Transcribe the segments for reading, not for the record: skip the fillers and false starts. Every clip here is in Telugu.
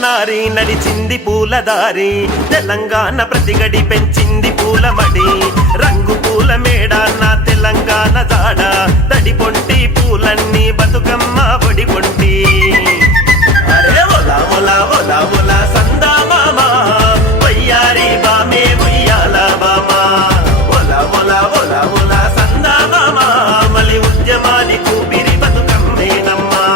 నారి నడిచింది పూలదారి తెలంగాణ ప్రతిగడి పెంచింది పూలమడి రంగు పూల మేడ నా తెలంగాణ జాడ తడి పొంటి పూలన్నీ బతుకమ్మ ఒడి పొంటి అరే ఒలా ఒలా ఒలా ఒలా సందా మామా వయ్యారి బామే ఉయ్యాల బామా ఒలా ఒలా ఒలా ఒలా సందా మామా మలి ఉద్యమాని కూపిరి బతుకమ్మేనమ్మా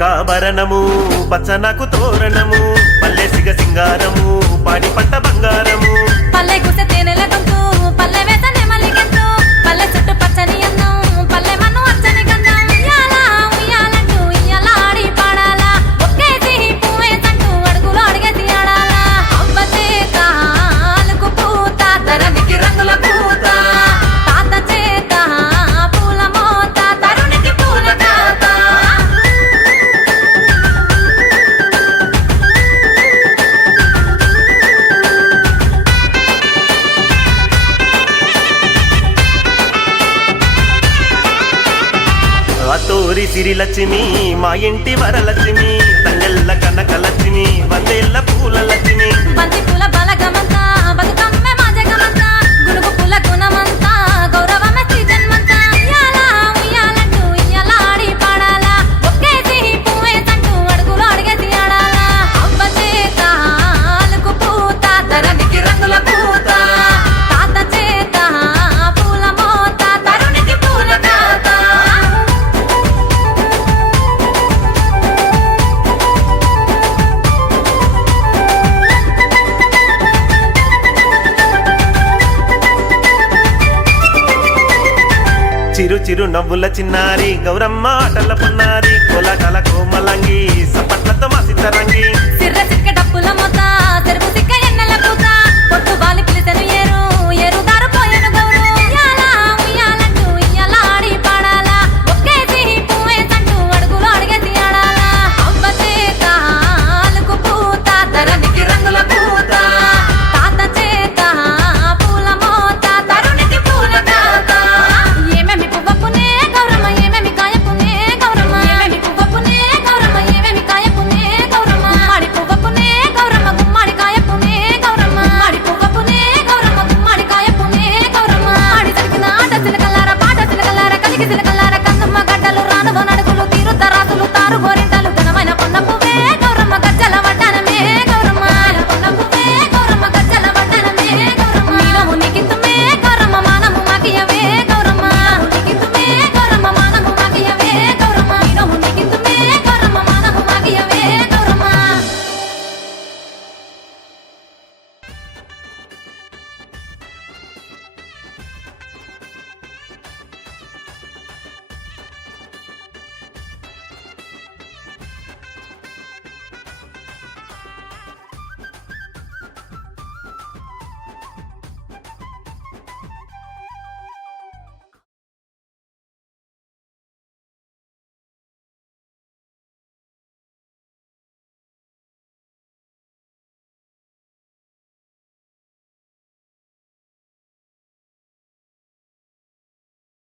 కాభరణము పచ్చనకు తోరణము పల్లె సిగ సింగారము పాడి పంట బంగారము పల్లె గుసె తేనెల గొంతు పల్లె వేస నెమలి గంతు పల్లె చుట్టూ పచ్చని అన్నం పల్లె మన్ను అచ్చని గంధం ఉయ్యాల ఉయ్యాలంటూ ఉయ్యాలాడి పాడాలా ఒక్కేసి పువ్వేసంటూ అడుగులు అడిగేసి ఆడాలా అవ్వ చేత ఆలుకు పూత ధరణికి రంగుల పూత తాత చేత పూల మోత తరుణికి పూల తాత తోరి సిరి లక్ష్మి మా ఇంటి వరలక్ష్మి తంగెల్ల కనక లక్ష్మి వందేళ్ల పూల లక్ష్మి బంతి పూల బలగమంతా బతుకమ్మె మా జగమంతా గునుగు పూల గుణమంతా గౌరవమే శ్రీ జన్మంతా ఉయ్యాల ఉయ్యాలంటూ ఉయ్యాలాడి పాడాలా ఒక్కేసి పువ్వేసంటూ అడుగులు అడిగేసి ఆడాలా అవ్వ చేత ఆలుకు పూత ధరణికి రంగుల పూత తాత చేత పూల మోత తరుణికి పూల తాత చిరు చిరు నవ్వుల చిన్నారి గౌరమ్మ ఆటల పున్నారి కోలాటాల కోమలంగి సపట్లతో మసితరంగి సిర్ర సిక్క డప్పుల మోత చెరుపు సిక్క ఎన్నెల పూత పొట్టు బాలి పిలిసెను ఏరు ఏరుదారు పోయెను గౌరు ఉయ్యాల ఉయ్యాలంటూ ఉయ్యాలాడి పాడాలా ఒక్కేసి పువ్వేసంటూ అడుగులు అడిగేసి ఆడాలా అవ్వ చేత ఆలుకు పూత ధరణికి రంగుల పూత తాత చేత పూల మోత తరుణికి పూల తాత ఏమేమి పువ్వపునే గౌరమ్మ ఏమేమి కాయపునే గౌరమ్మ ఏమేమి పువ్వపునే గౌరమ్మ ఏమేమి కాయపునే గౌరమ్మ గుమ్మడి పువ్వపునే గౌరమ్మ గుమ్మడి కాయపునే గౌరమ్మ గుమ్మడి పువ్వపునే గౌరమ్మ గుమ్మడి కాయపునే గౌరమ్మ ఆడి సరికిన ఆట సిలకల్లార పాట సిలకల్లార కలిగి సిలకల్లార కన్నమ్మ గడ్డలు రానువ నడుగులు తీరుత రాసులు తారు